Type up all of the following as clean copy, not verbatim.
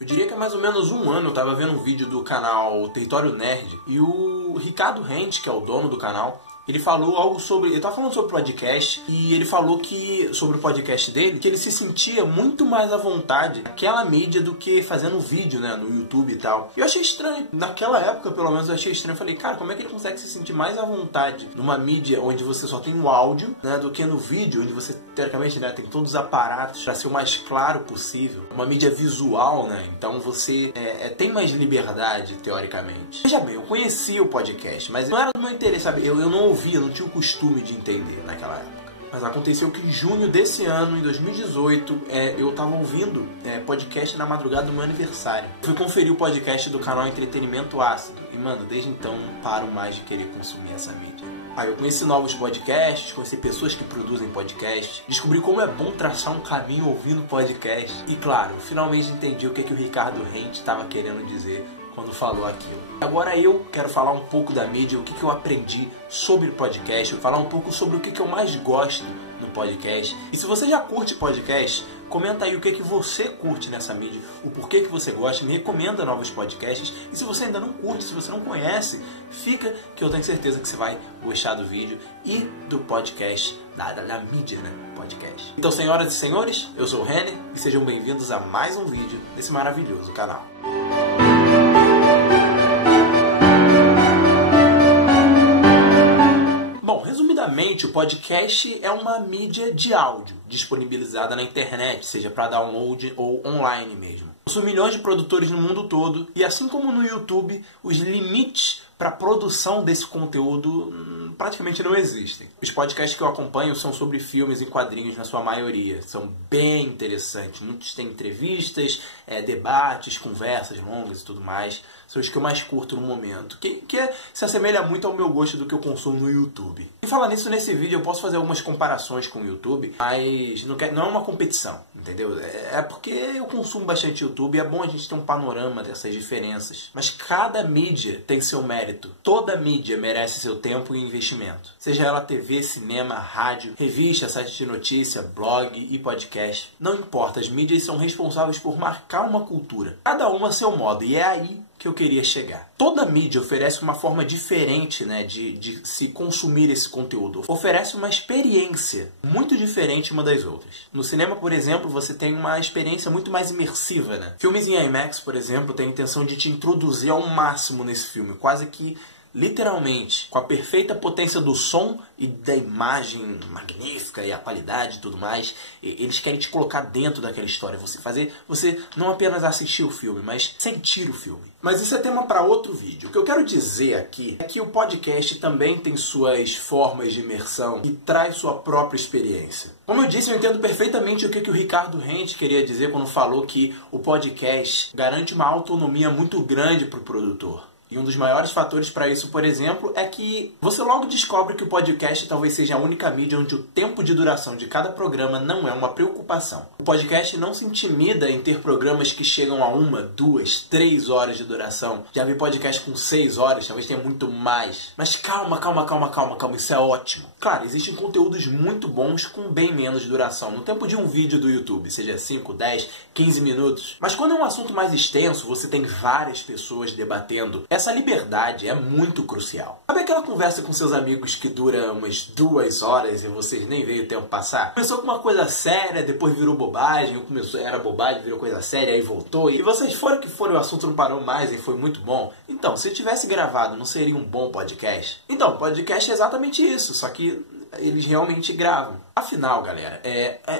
Eu diria que há mais ou menos um ano eu tava vendo um vídeo do canal Território Nerd e o Ricardo Rente, que é o dono do canal, ele falou algo sobre... Ele tava falando sobre podcast e ele falou que, sobre o podcast dele, que ele se sentia muito mais à vontade naquela mídia do que fazendo vídeo, né, no YouTube e tal. E eu achei estranho. Naquela época, pelo menos, eu achei estranho. Eu falei, cara, como é que ele consegue se sentir mais à vontade numa mídia onde você só tem o áudio, né, do que no vídeo, onde você, teoricamente, né, tem todos os aparatos para ser o mais claro possível. Uma mídia visual, né? Então você tem mais liberdade, teoricamente. Veja bem, eu conhecia o podcast, mas não era do meu interesse, sabe? Eu não ouvia, não tinha o costume de entender naquela época. Mas aconteceu que em junho desse ano, em 2018, eu tava ouvindo podcast na madrugada do meu aniversário. Fui conferir o podcast do canal Entretenimento Ácido. E, mano, desde então não paro mais de querer consumir essa mídia. Aí eu conheci novos podcasts, conheci pessoas que produzem podcast, descobri como é bom traçar um caminho ouvindo podcast. E claro, finalmente entendi o que o Ricardo Rente estava querendo dizer quando falou aquilo. Agora eu quero falar um pouco da mídia, o que eu aprendi sobre podcast, falar um pouco sobre o que eu mais gosto no podcast. E se você já curte podcast, comenta aí o que você curte nessa mídia, o porquê que você gosta, me recomenda novos podcasts. E se você ainda não curte, se você não conhece, fica que eu tenho certeza que você vai gostar do vídeo e do podcast, da mídia, né? Podcast. Então, senhoras e senhores, eu sou o Renner e sejam bem-vindos a mais um vídeo desse maravilhoso canal. Resumidamente, o podcast é uma mídia de áudio disponibilizada na internet, seja para download ou online mesmo. Possui milhões de produtores no mundo todo e, assim como no YouTube, os limites para a produção desse conteúdo praticamente não existem. Os podcasts que eu acompanho são sobre filmes e quadrinhos na sua maioria. São bem interessantes. Muitos têm entrevistas, debates, conversas longas e tudo mais. São os que eu mais curto no momento. Que se assemelha muito ao meu gosto do que eu consumo no YouTube. E falar nisso, nesse vídeo eu posso fazer algumas comparações com o YouTube, mas não é uma competição, entendeu? É porque eu consumo bastante YouTube e é bom a gente ter um panorama dessas diferenças. Mas cada mídia tem seu mérito. Toda mídia merece seu tempo e investimento. Seja ela TV, cinema, rádio, revista, site de notícia, blog e podcast. Não importa, as mídias são responsáveis por marcar uma cultura. Cada uma a seu modo, e é aí que eu queria chegar. Toda mídia oferece uma forma diferente, né, de se consumir esse conteúdo. Oferece uma experiência muito diferente uma das outras. No cinema, por exemplo, você tem uma experiência muito mais imersiva, né? Filmes em IMAX, por exemplo, têm a intenção de te introduzir ao máximo nesse filme, quase que literalmente, com a perfeita potência do som e da imagem magnífica e a qualidade e tudo mais. Eles querem te colocar dentro daquela história, você não apenas assistir o filme, mas sentir o filme. Mas isso é tema para outro vídeo. O que eu quero dizer aqui é que o podcast também tem suas formas de imersão e traz sua própria experiência. Como eu disse, eu entendo perfeitamente o que o Ricardo Rente queria dizer quando falou que o podcast garante uma autonomia muito grande para o produtor. E um dos maiores fatores para isso, por exemplo, é que você logo descobre que o podcast talvez seja a única mídia onde o tempo de duração de cada programa não é uma preocupação. O podcast não se intimida em ter programas que chegam a 1, 2, 3 horas de duração. Já vi podcast com 6 horas, talvez tenha muito mais. Mas calma, isso é ótimo. Claro, existem conteúdos muito bons com bem menos duração, no tempo de um vídeo do YouTube, seja 5, 10, 15 minutos. Mas quando é um assunto mais extenso, você tem várias pessoas debatendo. Essa liberdade é muito crucial. Sabe aquela conversa com seus amigos que dura umas 2 horas e vocês nem veem o tempo passar? Começou com uma coisa séria, depois virou bobagem, era bobagem, virou coisa séria, aí voltou. E vocês foram que foram, o assunto não parou mais e foi muito bom. Então, se eu tivesse gravado, não seria um bom podcast? Então, podcast é exatamente isso, só que eles realmente gravam. Afinal, galera,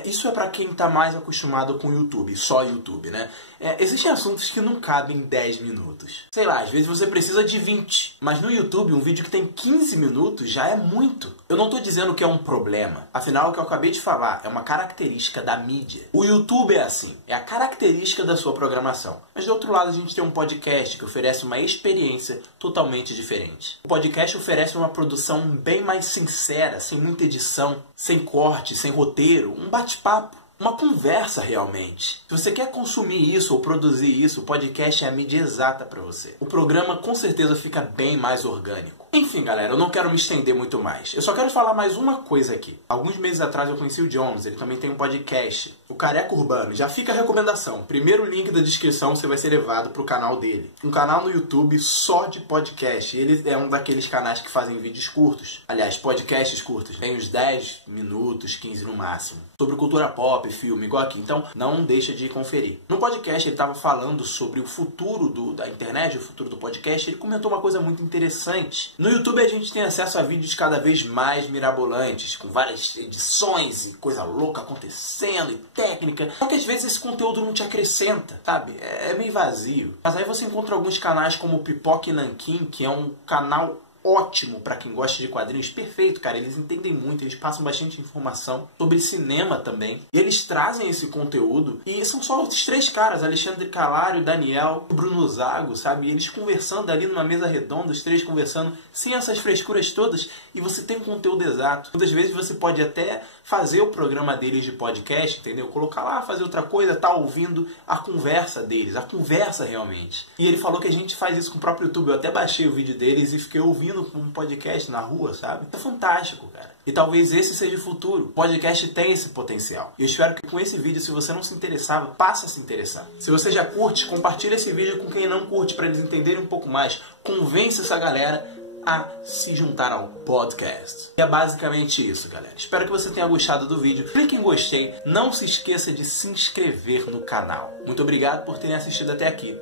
isso é pra quem tá mais acostumado com o YouTube, só YouTube, né? Existem assuntos que não cabem em 10 minutos. Sei lá, às vezes você precisa de 20. Mas no YouTube, um vídeo que tem 15 minutos já é muito. Eu não tô dizendo que é um problema. Afinal, o que eu acabei de falar é uma característica da mídia. O YouTube é assim, é a característica da sua programação. Mas do outro lado, a gente tem um podcast que oferece uma experiência totalmente diferente. O podcast oferece uma produção bem mais sincera, sem muita edição, sem corte, sem roteiro, um bate-papo, uma conversa realmente. Se você quer consumir isso ou produzir isso, o podcast é a mídia exata para você. O programa com certeza fica bem mais orgânico. Enfim, galera, eu não quero me estender muito mais. Eu só quero falar mais uma coisa aqui. Alguns meses atrás eu conheci o Jones, ele também tem um podcast, o Careca Urbano. Já fica a recomendação. Primeiro link da descrição, você vai ser levado pro canal dele. Um canal no YouTube só de podcast. Ele é um daqueles canais que fazem vídeos curtos. Aliás, podcasts curtos. Tem uns 10 minutos, 15 no máximo. Sobre cultura pop, filme, igual aqui. Então, não deixa de conferir. No podcast, ele estava falando sobre o futuro da internet, o futuro do podcast. Ele comentou uma coisa muito interessante. No YouTube, a gente tem acesso a vídeos cada vez mais mirabolantes, com várias edições e coisa louca acontecendo e técnica. Só que às vezes esse conteúdo não te acrescenta, sabe? É meio vazio. Mas aí você encontra alguns canais como o Pipoca e Nanquim, que é um canal ótimo pra quem gosta de quadrinhos, perfeito, cara. Eles entendem muito, eles passam bastante informação sobre cinema também. E eles trazem esse conteúdo, e são só os 3 caras, Alexandre Calário, Daniel, Bruno Zago, sabe? E eles conversando ali numa mesa redonda, os 3 conversando, sem essas frescuras todas, e você tem um conteúdo exato. Muitas vezes você pode até fazer o programa deles de podcast, entendeu? Colocar lá, fazer outra coisa, tá ouvindo a conversa deles, a conversa realmente. E ele falou que a gente faz isso com o próprio YouTube. Eu até baixei o vídeo deles e fiquei ouvindo um podcast na rua, sabe? É fantástico, cara. E talvez esse seja o futuro. O podcast tem esse potencial. E eu espero que com esse vídeo, se você não se interessava, passe a se interessar. Se você já curte, compartilha esse vídeo com quem não curte para eles entenderem um pouco mais. Convence essa galera a se juntar ao podcast. E é basicamente isso, galera. Espero que você tenha gostado do vídeo. Clique em gostei. Não se esqueça de se inscrever no canal. Muito obrigado por terem assistido até aqui.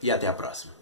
E até a próxima.